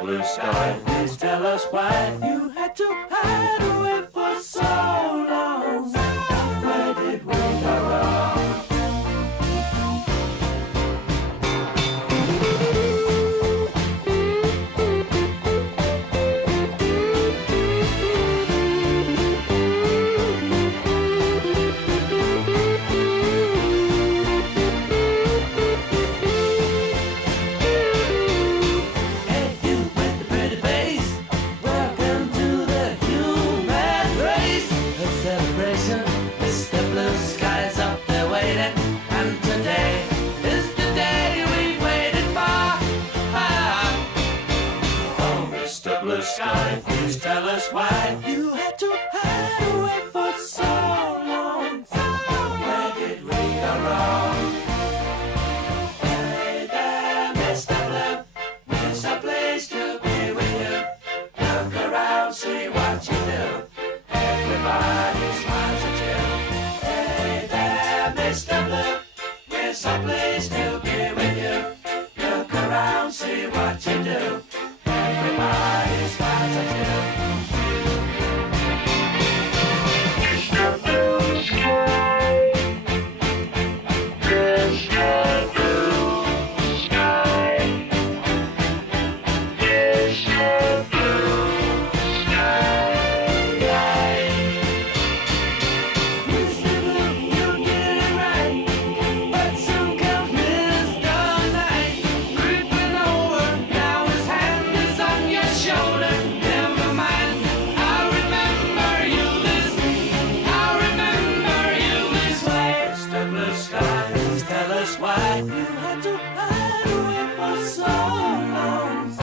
Mr. Blue Sky, please tell us why you had to hide away for so long. Where did we go wrong? Mr. Blue Sky's up there waiting, and today is the day we've waited for. Oh, Mr. Blue Sky, please tell us why you had to hide away for so long. Where did we go wrong? Hey there, Mr. Blue, it's a place to be with you. Look around, see what you do. Everybody smiles at you. Hey there, Mr. Blue, we're so pleased to be with you. Look around, see what you do.